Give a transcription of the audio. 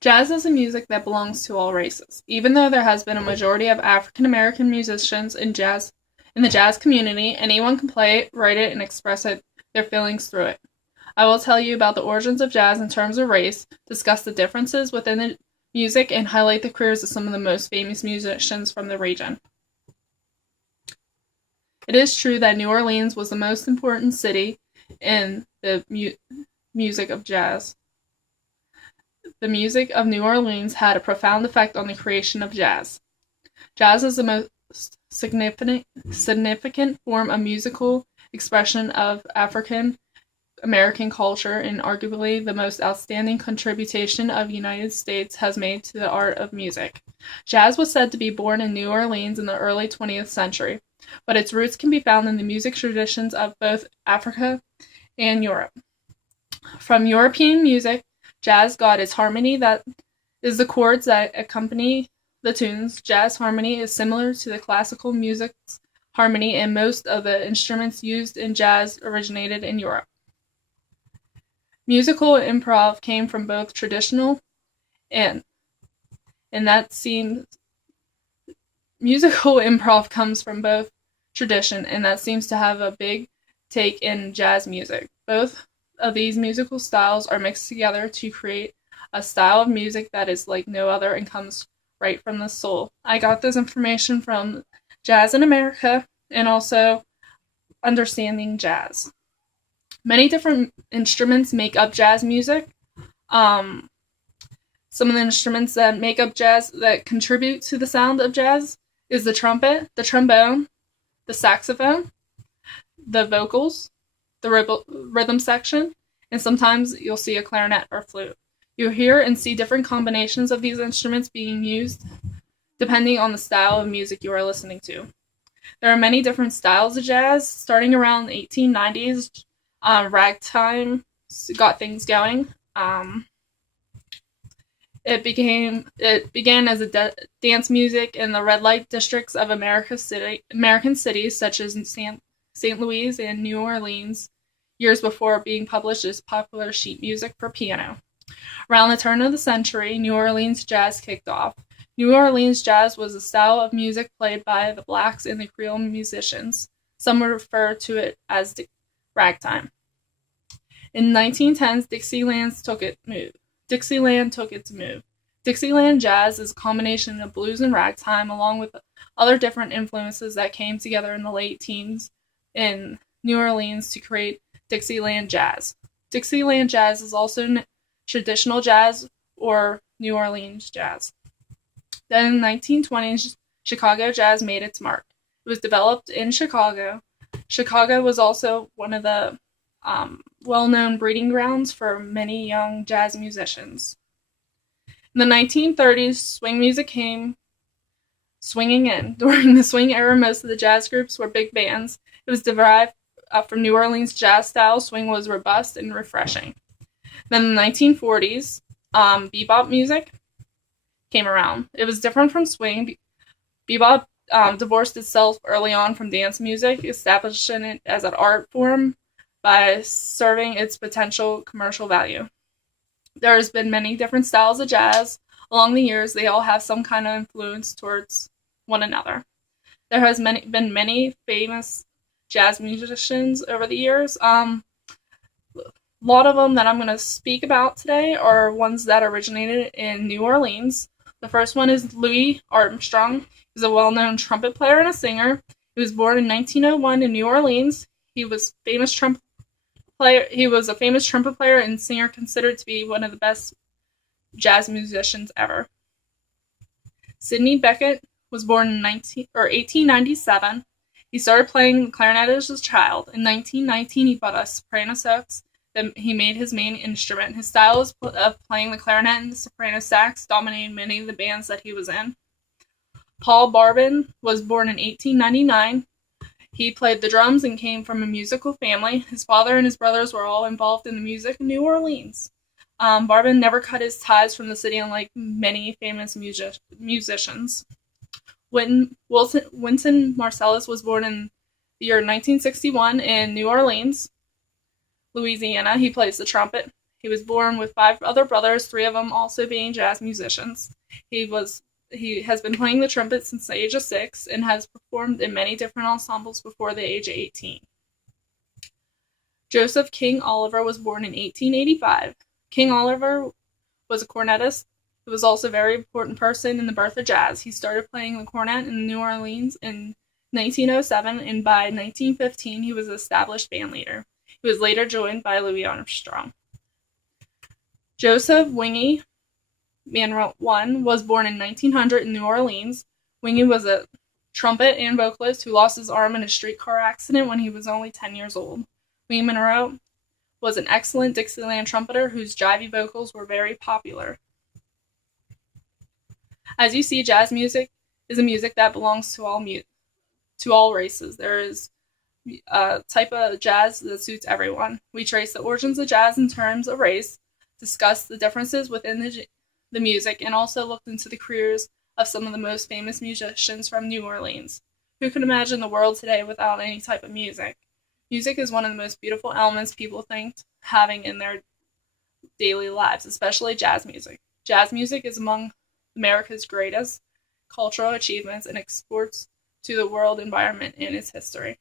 Jazz is a music that belongs to all races. Even though there has been a majority of African American musicians in the jazz community, anyone can play it, write it, and express their feelings through it. I will tell you about the origins of jazz in terms of race, discuss the differences within the music, and highlight the careers of some of the most famous musicians from the region. It is true that New Orleans was the most important city in the music of jazz. The music of New Orleans had a profound effect on the creation of jazz. Jazz is the most significant form of musical expression of African American culture and arguably the most outstanding contribution of the United States has made to the art of music. Jazz was said to be born in New Orleans in the early 20th century, but its roots can be found in the music traditions of both Africa and Europe. From European music, jazz got its harmony, that is the chords that accompany the tunes. Jazz harmony is similar to the classical music's harmony, and most of the instruments used in jazz originated in Europe. Musical improv came from both traditional and that seems musical improv comes from both tradition, and that seems to have a big take in jazz music. Both of these musical styles are mixed together to create a style of music that is like no other and comes right from the soul. I got this information from Jazz in America and also Understanding Jazz. Many different instruments make up jazz music. Some of the instruments that make up jazz that contribute to the sound of jazz is the trumpet, the trombone, the saxophone, the vocals, the rhythm section, and sometimes you'll see a clarinet or flute. You'll hear and see different combinations of these instruments being used depending on the style of music you are listening to. There are many different styles of jazz. Starting around the 1890s, ragtime got things going. It began as a dance music in the red light districts of American cities such as St. Louis and New Orleans, years before being published as popular sheet music for piano. Around the turn of the century, New Orleans jazz kicked off. New Orleans jazz was a style of music played by the blacks and the Creole musicians. Some would refer to it as ragtime. In the 1910s, Dixieland took its move. Dixieland jazz is a combination of blues and ragtime, along with other different influences that came together in the late teens in New Orleans to create Dixieland jazz. Dixieland jazz is also traditional jazz or New Orleans jazz. Then in the 1920s, Chicago jazz made its mark. It was developed in Chicago. Chicago was also one of the well-known breeding grounds for many young jazz musicians. In the 1930s, swing music came swinging in. During the swing era, most of the jazz groups were big bands. It was derived from New Orleans jazz style. Swing was robust and refreshing. Then in the 1940s, bebop music came around. It was different from swing. Bebop divorced itself early on from dance music, establishing it as an art form by serving its potential commercial value. There has been many different styles of jazz along the years. They all have some kind of influence towards one another. There has been many famous jazz musicians over the years. A lot of them that I'm going to speak about today are ones that originated in New Orleans. The first one is Louis Armstrong. He's a well-known trumpet player and a singer. He was born in 1901 in New Orleans. He was a famous trumpet player and singer, considered to be one of the best jazz musicians ever. Sidney Bechet was born in 1897. He started playing the clarinet as a child. In 1919, he bought a soprano sax that he made his main instrument. His style of playing the clarinet and the soprano sax dominated many of the bands that he was in. Paul Barbin was born in 1899. He played the drums and came from a musical family. His father and his brothers were all involved in the music in New Orleans. Barbin never cut his ties from the city, unlike many famous musicians. Wynton Marsalis was born in the year 1961 in New Orleans, Louisiana. He plays the trumpet. He was born with 5 other brothers, 3 of them also being jazz musicians. He has been playing the trumpet since the age of 6 and has performed in many different ensembles before the age of 18. Joseph King Oliver was born in 1885. King Oliver was a cornetist who was also a very important person in the birth of jazz. He started playing the cornet in New Orleans in 1907, and by 1915 he was an established band leader. He was later joined by Louis Armstrong. Joseph Wingy Manuel I was born in 1900 in New Orleans. Wingy was a trumpet and vocalist who lost his arm in a streetcar accident when he was only 10 years old. Wingy Monroe was an excellent Dixieland trumpeter whose jivey vocals were very popular. As you see, jazz music is a music that belongs to all races. There is a type of jazz that suits everyone. We trace the origins of jazz in terms of race, discuss the differences within the music, and also looked into the careers of some of the most famous musicians from New Orleans. Who could imagine the world today without any type of music? Music is one of the most beautiful elements people think having in their daily lives, especially jazz music. Jazz music is among America's greatest cultural achievements and exports to the world environment in its history.